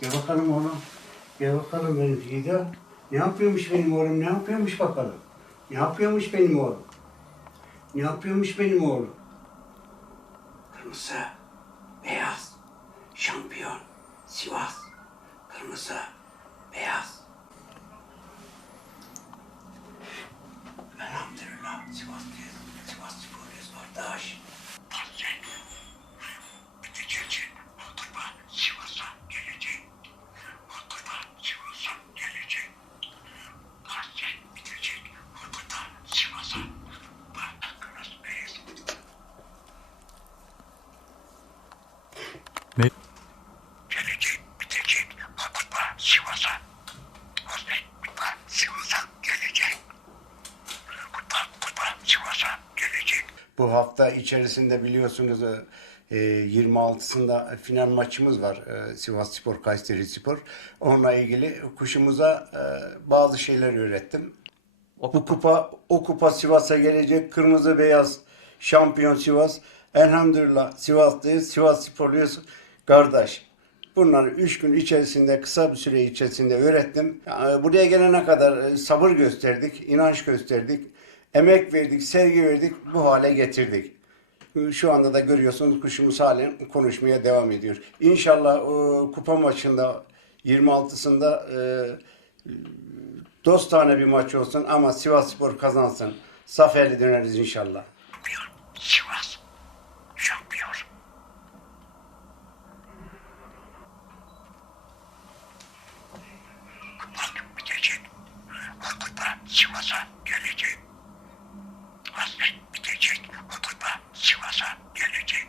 Gel bakalım oğlum. Gel bakalım benim Fida. Ne yapıyormuş benim oğlum? Ne yapıyormuş bakalım? Ne yapıyormuş benim oğlum? Ne yapıyormuş benim oğlum? Kırmızı, beyaz, şampiyon, Sivas. Kırmızı, beyaz. Elhamdülillah Sivas'tayız. Sivas Spor'uyuz kardeş. Bahçe. Bitecek. Oturma. Sivas'a gelecek. Oturma. Sivas'a gelecek. Bahçe bitecek. Oturma. Sivas'a. Bak Kırmızı'dayız. Ne? Gelecek. Bitecek. Oturma. Sivas'a. Oturma. Sivas'a gelecek. Oturma. Oturma. Sivas'a gelecek. Bu hafta içerisinde biliyorsunuz e, 26'sında final maçımız var. E, Sivas Spor, Kayseri Spor. Onunla ilgili kuşumuza e, bazı şeyler öğrettim. Bu kupa, o kupa Sivas'a gelecek. Kırmızı beyaz şampiyon Sivas. Elhamdülillah Sivas'tayız. Sivas Sporluyuz. Kardeş. Bunları üç gün içerisinde, kısa bir süre içerisinde öğrettim. Yani buraya gelene kadar e, sabır gösterdik, inanç gösterdik, emek verdik, sevgi verdik, bu hale getirdik. Şu anda da görüyorsunuz kuşumuz halen konuşmaya devam ediyor. İnşallah e, kupa maçında 26'sında e, dostane bir maç olsun ama Sivas Spor kazansın. Zaferli döneriz inşallah. başımıza gelecek.